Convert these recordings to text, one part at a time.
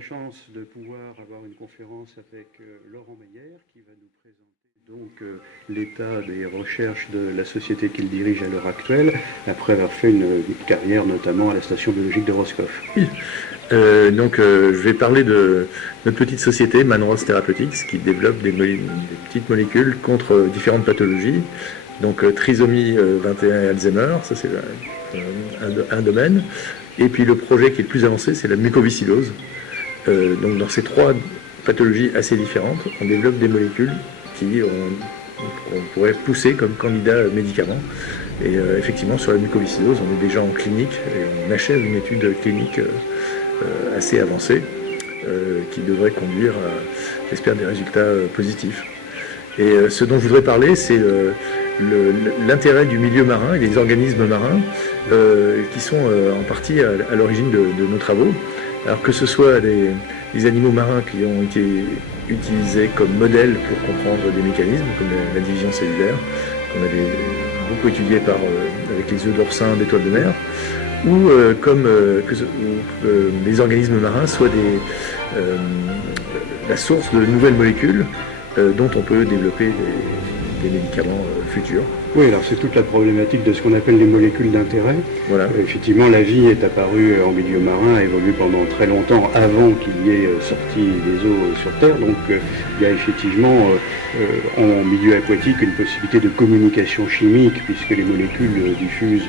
la chance de pouvoir avoir une conférence avec Laurent Meyer qui va nous présenter donc l'état des recherches de la société qu'il dirige à l'heure actuelle, après avoir fait une carrière notamment à la station biologique de Roscoff. Oui. Je vais parler de notre petite société, Manros Therapeutics, qui développe des petites molécules contre différentes pathologies. Donc trisomie 21 et Alzheimer, ça c'est un domaine. Et puis le projet qui est le plus avancé, c'est la mucoviscidose. Donc dans ces trois pathologies assez différentes, on développe des molécules qui on pourrait pousser comme candidat médicament. Et effectivement, sur la mucoviscidose, on est déjà en clinique et on achève une étude clinique assez avancée qui devrait conduire à, j'espère, des résultats positifs. Et ce dont je voudrais parler, c'est l'intérêt du milieu marin et des organismes marins qui sont en partie à l'origine de nos travaux. Alors que ce soit des animaux marins qui ont été utilisés comme modèle pour comprendre des mécanismes, comme la division cellulaire, qu'on avait beaucoup étudié avec les œufs d'oursin d'étoiles de mer, ou les organismes marins soient la source de nouvelles molécules dont on peut développer des médicaments futurs. Oui, alors c'est toute la problématique de ce qu'on appelle les molécules d'intérêt. Voilà. Effectivement, la vie est apparue en milieu marin, a évolué pendant très longtemps avant qu'il y ait sorti des eaux sur Terre. Donc il y a effectivement en milieu aquatique une possibilité de communication chimique puisque les molécules diffusent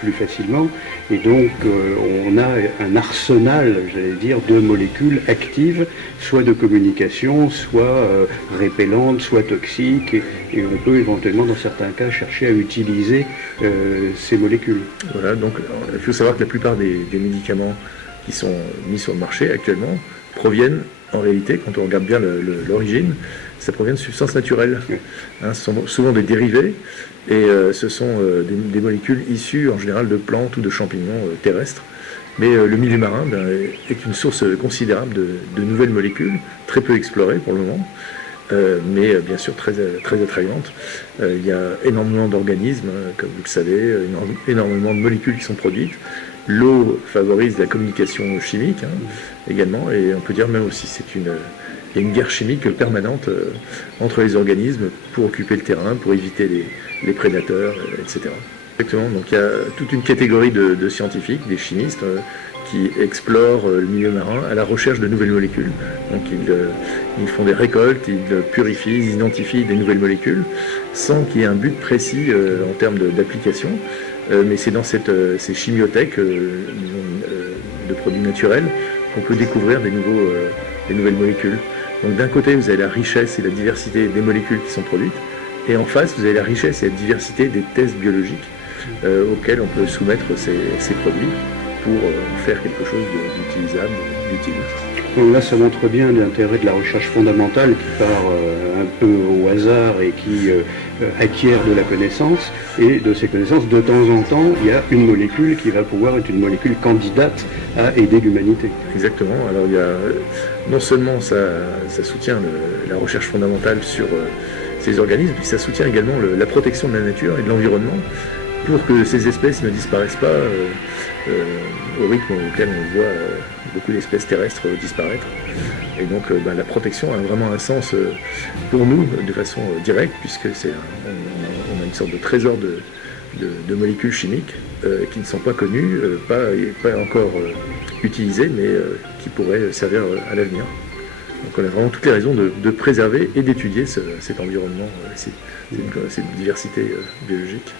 plus facilement. Et donc on a un arsenal, j'allais dire, de molécules actives, soit de communication, soit répellentes, soit toxiques. Et on peut éventuellement, dans certains cas, chercher à utiliser ces molécules. Voilà, donc il faut savoir que la plupart des médicaments qui sont mis sur le marché actuellement proviennent, en réalité, quand on regarde bien l'origine, ça provient de substances naturelles. Oui. Ce sont souvent des dérivés, et ce sont des molécules issues en général de plantes ou de champignons terrestres. Mais le milieu marin est une source considérable de nouvelles molécules, très peu explorées pour le moment. Mais bien sûr très attrayante. Il y a énormément d'organismes, comme vous le savez, énormément de molécules qui sont produites. L'eau favorise la communication chimique également, et on peut dire même aussi il y a une guerre chimique permanente entre les organismes pour occuper le terrain, pour éviter les prédateurs, etc. Exactement. Donc il y a toute une catégorie de scientifiques, des chimistes, qui explorent le milieu marin à la recherche de nouvelles molécules. Donc ils font des récoltes, ils purifient, ils identifient des nouvelles molécules sans qu'il y ait un but précis en termes d'application. Mais c'est dans ces chimiothèques de produits naturels qu'on peut découvrir des nouvelles molécules. Donc d'un côté, vous avez la richesse et la diversité des molécules qui sont produites, et en face, vous avez la richesse et la diversité des tests biologiques auxquels on peut soumettre ces produits pour faire quelque chose d'utilisable, d'utile. Donc là, ça montre bien l'intérêt de la recherche fondamentale qui part un peu au hasard et qui acquiert de la connaissance. Et de ces connaissances, de temps en temps, il y a une molécule qui va pouvoir être une molécule candidate à aider l'humanité. Exactement. Alors il y a non seulement ça soutient la recherche fondamentale sur ces organismes, mais ça soutient également la protection de la nature et de l'environnement, pour que ces espèces ne disparaissent pas au rythme auquel on voit beaucoup d'espèces terrestres disparaître. Et donc la protection a vraiment un sens pour nous de façon directe, puisque on a une sorte de trésor de molécules chimiques qui ne sont pas connues, pas encore utilisées, mais qui pourraient servir à l'avenir. Donc on a vraiment toutes les raisons de préserver et d'étudier cet environnement, cette diversité biologique.